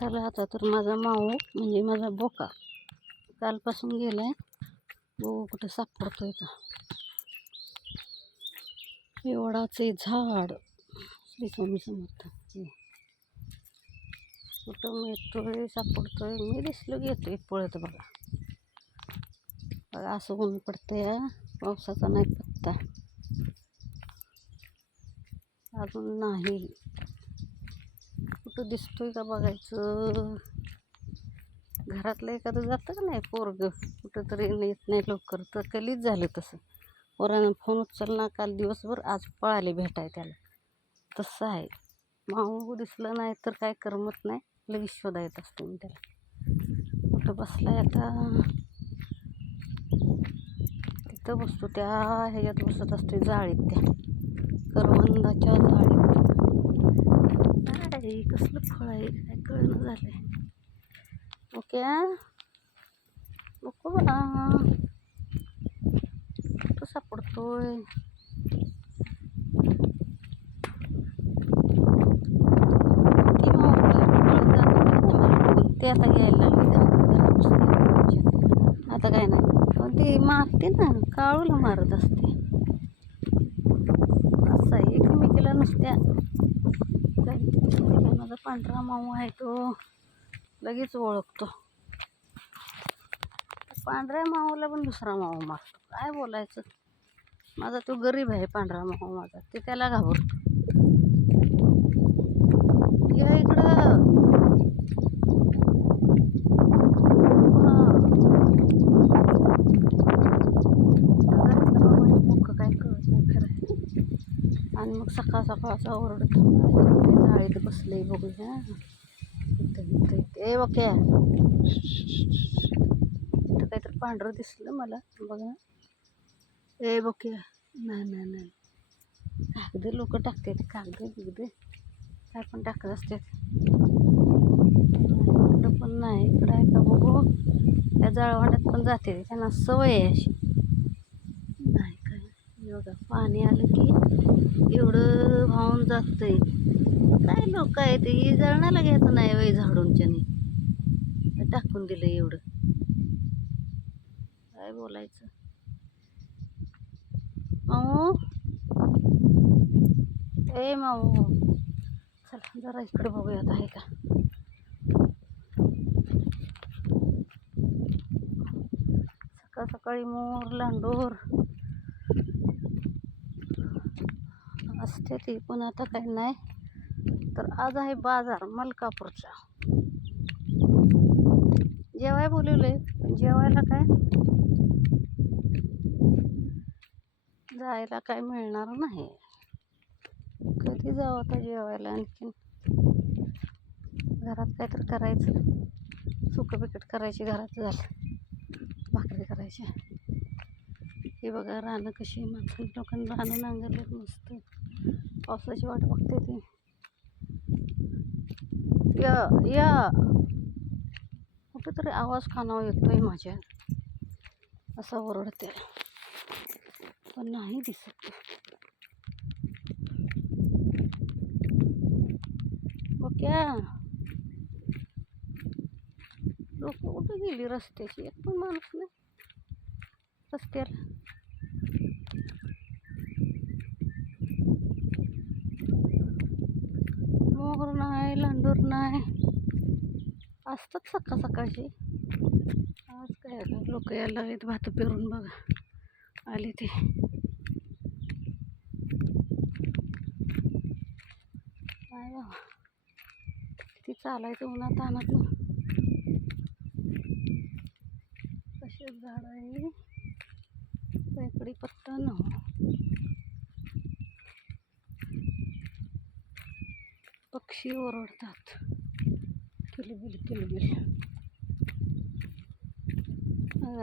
चला आता तर माझा माऊ म्हणजे माझा बोका कालपासून गेलाय. बघू कुठे सापडतोय का. एवढाचे झाड श्री स्वामी समर्थ कुठं मिळतोय सापडतोय. मी दिसलो घेतोय पळत बघा. बघा असं ऊन पडतंय, पावसाचा नाही पत्ता अजून नाही. कुठं दिसतोय का बघायचं. घरातलं एखादं जातं का नाही पोरग कुठं तरी येत नाही लवकर, तर कधीच झालं तसं. पोरानं फोन उचलला काल दिवसभर, आज पळाले भेटाय त्याला. तसं आहे. माऊ दिसलं नाही तर काय करमत नाही, लगेच शोधा येत असते मी त्याला. कुठं बसलाय आता. तिथं बसतो त्या ह्याच्यात बसत असते जाळीत, त्या करवंदाच्या जाळीत. काय कसलं फळ आहे काय कळणं झालंय. ओके नको बघा कुठं सापडतोय. ते आता घ्यायला लागले. आता काय नाही पण ते मारते ना, काळूला मारत असते. असं आहे एकमेकीला नुसत्या. माझा पांढरा माऊ आहे तो लगेच ओळखतो. पांढऱ्या माऊला पण दुसरा माऊ मारतो. काय बोलायचं. माझा तो गरीब आहे पांढरा माऊ माझा, ते त्याला घाबरतो. या इकडं काय कळत नाही खरं. आणि मग सकाळ सकाळचा ओरडतो जाळीत बसले बघूया. ते ओके इथं काहीतरी पांढरं दिसलं मला बघा. ए बघे नाही नाही नाही कागद लोक टाकते, कागद बिगद काय पण टाकत असतात. इकडं पण नाही. इकडं आहे का बघू. त्या जाळवाड्यात पण जाते, त्यांना सवय आहे अशी. नाही काय बघा पाणी आलं की एवढं वाहून जातंय. काय लोक आहे ते जळणाला घ्यायचं नाही वय झाडूनच्याने टाकून दिलं एवढं. काय बोलायचं. माऊ ए माऊ चला जरा इकडे बघूयात आहे का. सकाळ सकाळी मोर लांडोर असते ती, पण आता काही नाही. तर आज आहे बाजार मलकापूरचा. जेवाय बोलवलंय पण जेवायला काय जायला काय मिळणार नाही. कधी जाऊ आता जेवायला. आणखीन घरात काहीतरी करायचं, सुकं बिकट करायची घरात, झालं भाकरी करायची. हे बघा रानं कशी माणसं लोकांनी रानं नांगरलेत मस्त. पावसाची वाट बघते ती. या कुठंतरी आवाज कानावर येतोय माझ्या, असा ओरडते पण नाही दिसत. ओके लोक कुठं गेली रस्त्याची, एक पण माणूस नाही रस्त्याला. मोर नाही लांडूर नाही असतात सकाळ सकाळची. आज काय लोक यायला लागलेत भात पेरून बघा आले ते. नाही बाबा किती चालायचं उन्हात आणत ना. कसे झाड आहे इकडे पत्ता न. पक्षी ओरडतात किलबिल किलबिल.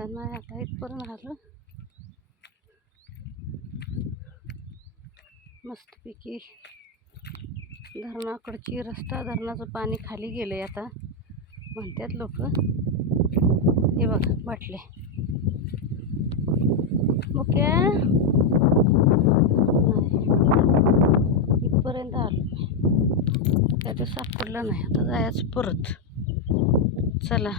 नाही आता इथपर्यंत आलं. मस्तपैकी धरणाकडची रस्ता, धरणाचं पाणी खाली गेलंय आता म्हणतात लोक. हे बघा बाटले ओके. इथपर्यंत आलो काय ते सापडलं नाही. आता जायचं परत. चला